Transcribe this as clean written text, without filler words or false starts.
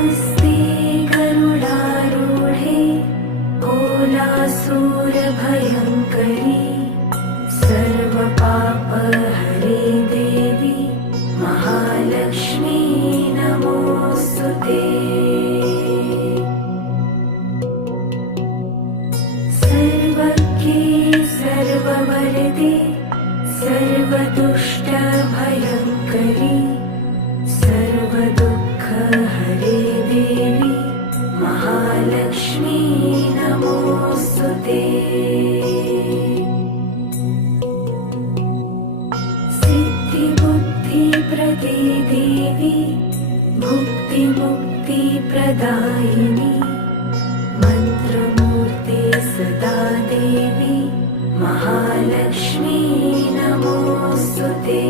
नमस्ते गरुडारूढे कोलासूरभयङ्करी सर्वपापहरे देवी महालक्ष्मी नमोऽस्तुते। सर्वज्ञे सर्ववरदे सर्वदुष्टभयङ्करी सर्वदुःखहरे देवी महालक्ष्मी नमोऽस्तुते। सिद्धिबुद्धिप्रदे देवी भुक्तिमुक्तिप्रदायिनी मन्त्रमूर्ते सदा देवी महालक्ष्मी नमोऽस्तुते।